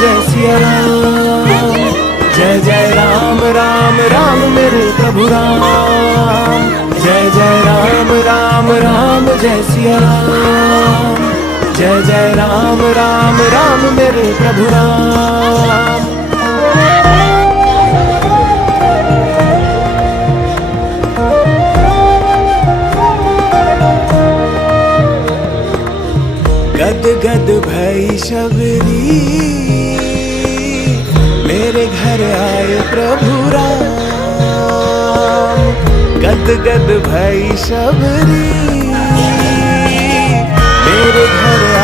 जय सिया राम। जय जय राम राम राम मेरे प्रभु राम। जय जय राम राम राम जय सिया राम। जय जय राम राम राम मेरे प्रभु राम। गद गद भई शबरी मेरे घर आए प्रभु राम। गद गद भई शबरी मेरे घर